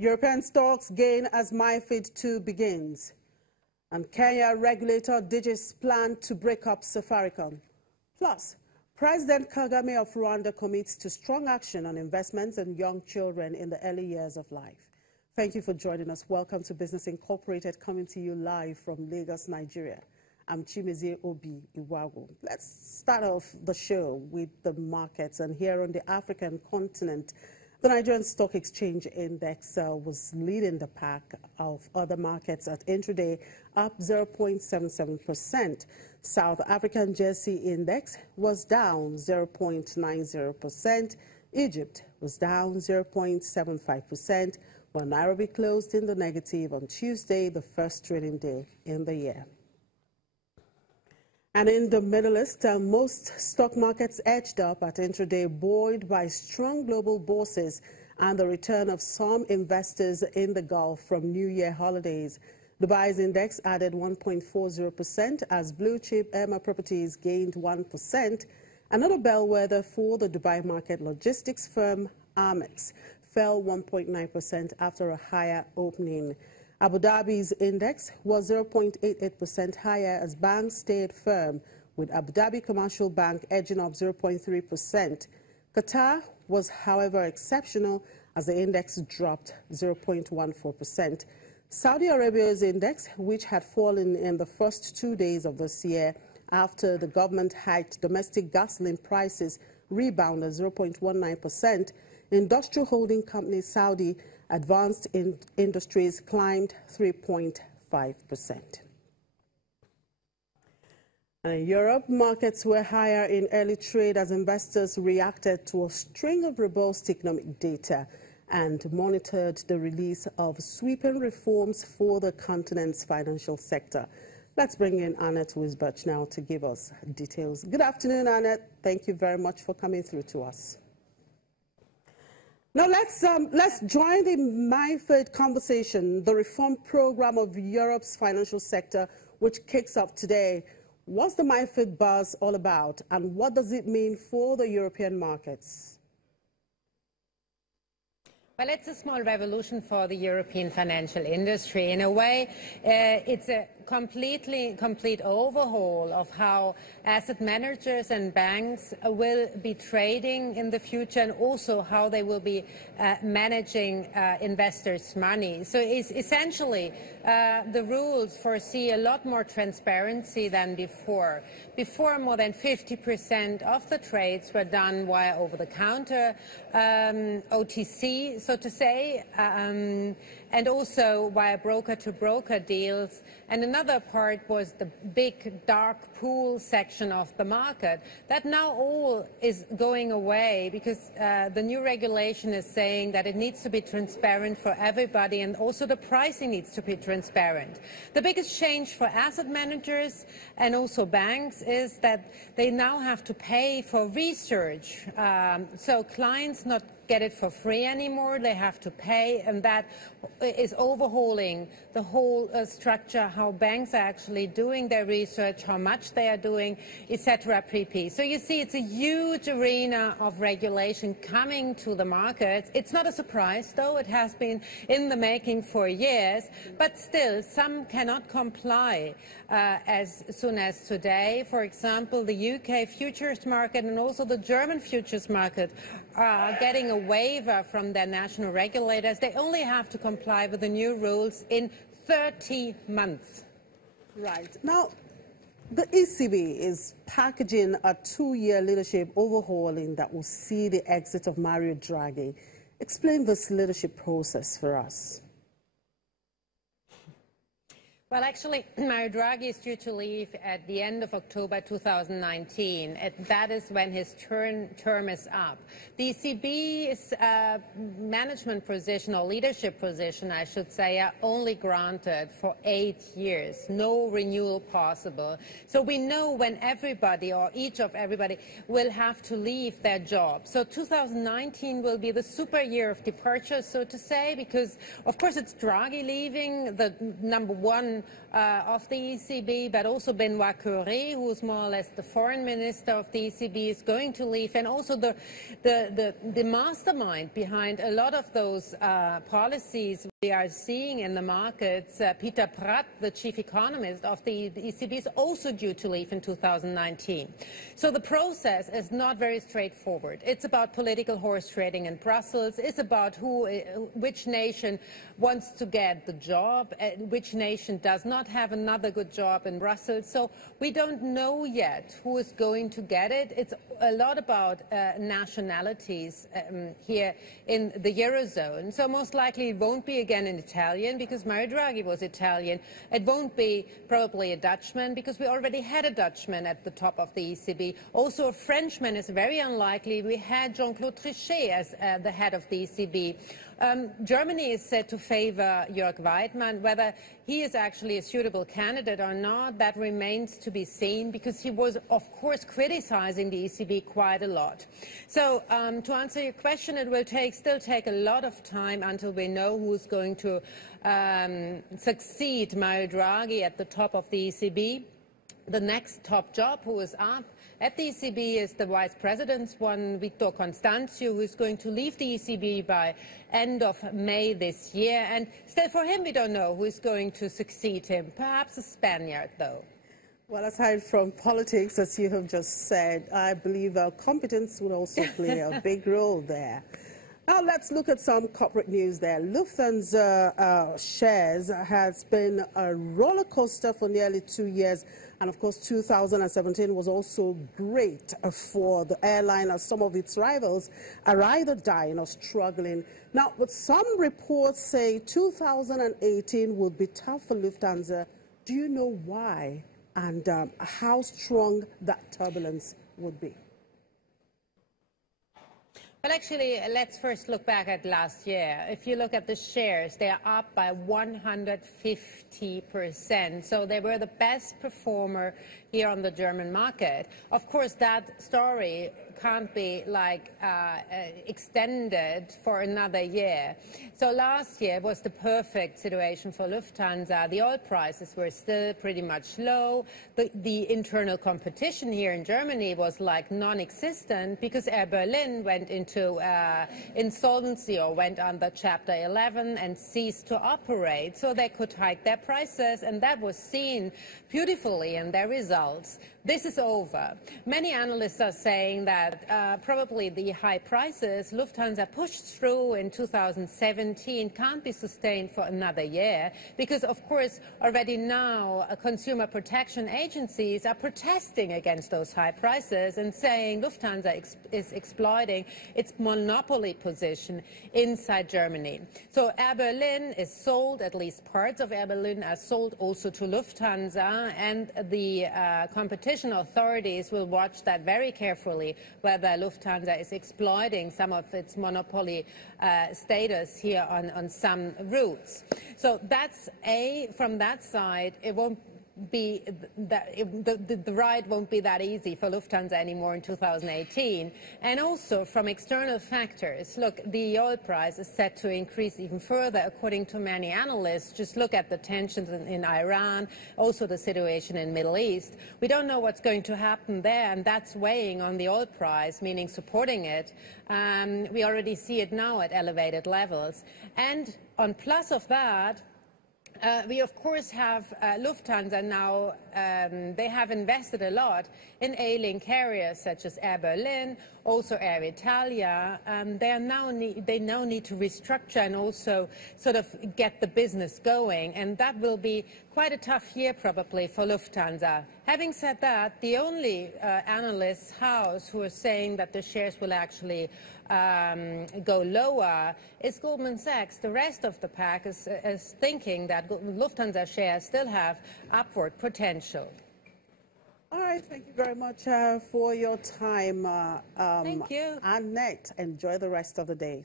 European stocks gain as MiFID 2 begins. And Kenya regulator ditches plan to break up Safaricom. Plus, President Kagame of Rwanda commits to strong action on investments and young children in the early years of life. Thank you for joining us. Welcome to Business Incorporated, coming to you live from Lagos, Nigeria. I'm Chimezie Obi Iwago. Let's start off the show with the markets. And here on the African continent, the Nigerian Stock Exchange Index was leading the pack of other markets at intraday, up 0.77%. South African Jersey Index was down 0.90%. Egypt was down 0.75%, while Nairobi closed in the negative on Tuesday, the first trading day in the year. And in the Middle East, most stock markets edged up at intraday, buoyed by strong global bourses and the return of some investors in the Gulf from New Year holidays. Dubai's index added 1.40% as blue-chip Emma Properties gained 1%. Another bellwether for the Dubai market, logistics firm Amex, fell 1.9% after a higher opening. Abu Dhabi's index was 0.88% higher as banks stayed firm, with Abu Dhabi Commercial Bank edging up 0.3%. Qatar was, however, exceptional as the index dropped 0.14%. Saudi Arabia's index, which had fallen in the first 2 days of this year after the government hiked domestic gasoline prices, rebounded 0.19%. Industrial holding company Saudi Advanced Industries climbed 3.5%. In Europe, markets were higher in early trade as investors reacted to a string of robust economic data and monitored the release of sweeping reforms for the continent's financial sector. Let's bring in Annette Wisbach now to give us details. Good afternoon, Annette. Thank you very much for coming through to us. Now let's join the MiFID conversation, the reform program of Europe's financial sector, which kicks off today. What's the MiFID buzz all about, and what does it mean for the European markets? Well, it's a small revolution for the European financial industry. In a way, it's a complete overhaul of how asset managers and banks will be trading in the future, and also how they will be managing investors' money. So it's essentially the rules foresee a lot more transparency than before. Before, more than 50% of the trades were done via over-the-counter, OTC, so to say, and also via broker-to-broker deals. And another part was the big dark pool section of the market. That now all is going away because the new regulation is saying that it needs to be transparent for everybody, and also the pricing needs to be transparent. The biggest change for asset managers and also banks is that they now have to pay for research. So clients not get it for free anymore, they have to pay, and that is overhauling the whole structure, how banks are actually doing their research, how much they are doing, etc. So you see, it's a huge arena of regulation coming to the markets. It's not a surprise, though. It has been in the making for years, but still, some cannot comply as soon as today. For example, the UK futures market and also the German futures market are getting a waiver from their national regulators. They only have to comply with the new rules in 30 months. Right. Now, the ECB is packaging a 2-year leadership overhauling that will see the exit of Mario Draghi. Explain this leadership process for us. Well, actually, Mario Draghi is due to leave at the end of October 2019, and that is when his term is up. The ECB's management position, or leadership position, I should say, are only granted for 8 years, no renewal possible. So we know when everybody, or each of everybody, will have to leave their job. So 2019 will be the super year of departure, so to say, because, of course, it's Draghi leaving, the number one chairman of the ECB, but also Benoît Cœuré, who is more or less the foreign minister of the ECB, is going to leave, and also the mastermind behind a lot of those policies we are seeing in the markets. Peter Pratt, the chief economist of the ECB, is also due to leave in 2019. So the process is not very straightforward. It's about political horse trading in Brussels. It's about which nation wants to get the job, which nation does not have another good job in Brussels. So we don't know yet who is going to get it. It's a lot about nationalities here in the Eurozone. So most likely it won't be again an Italian, because Mario Draghi was Italian. It won't be probably a Dutchman, because we already had a Dutchman at the top of the ECB. Also a Frenchman is very unlikely. We had Jean-Claude Trichet as the head of the ECB. Germany is said to favour Jörg Weidmann. Whether he is actually a suitable candidate or not, that remains to be seen, because he was, of course, criticising the ECB quite a lot. So to answer your question, it will still take a lot of time until we know who is going to succeed Mario Draghi at the top of the ECB. The next top job who is up at the ECB is the Vice President's one, Victor Constancio, who is going to leave the ECB by end of May this year. And still for him, we don't know who is going to succeed him. Perhaps a Spaniard, though. Well, aside from politics, as you have just said, I believe competence will also play a big role there. Now let's look at some corporate news there. Lufthansa shares has been a roller coaster for nearly 2 years. And of course, 2017 was also great for the airline, as some of its rivals are either dying or struggling. Now, but some reports say 2018 will be tough for Lufthansa. Do you know why and how strong that turbulence would be? Well, actually, let's first look back at last year. If you look at the shares, they are up by 150%. So they were the best performer here on the German market. Of course, that story can't be extended for another year. So last year was the perfect situation for Lufthansa. The oil prices were still pretty much low. The internal competition here in Germany was like non-existent, because Air Berlin went into insolvency, or went under Chapter 11 and ceased to operate. So they could hike their prices, and that was seen beautifully in their results. This is over. Many analysts are saying that probably the high prices Lufthansa pushed through in 2017 can't be sustained for another year, because, of course, already now consumer protection agencies are protesting against those high prices and saying Lufthansa is exploiting its monopoly position inside Germany. So Air Berlin is sold, at least parts of Air Berlin are sold also to Lufthansa, and the competition authorities will watch that very carefully, whether Lufthansa is exploiting some of its monopoly status here on some routes. So that's from that side, it won't be the ride won't be that easy for Lufthansa anymore in 2018. And also from external factors, look, the oil price is set to increase even further, according to many analysts. Just look at the tensions in Iran, also the situation in the Middle East. We don't know what's going to happen there, and that's weighing on the oil price, meaning supporting it. We already see it now at elevated levels. And on plus of that, we, of course, have Lufthansa now. They have invested a lot in ailing carriers such as Air Berlin, also Air Italia. They now need to restructure and also sort of get the business going, and that will be quite a tough year probably for Lufthansa. Having said that, the only analyst house who is saying that the shares will actually go lower is Goldman Sachs. The rest of the pack is thinking that Lufthansa shares still have upward potential. All right, thank you very much for your time. Thank you. Annette, enjoy the rest of the day.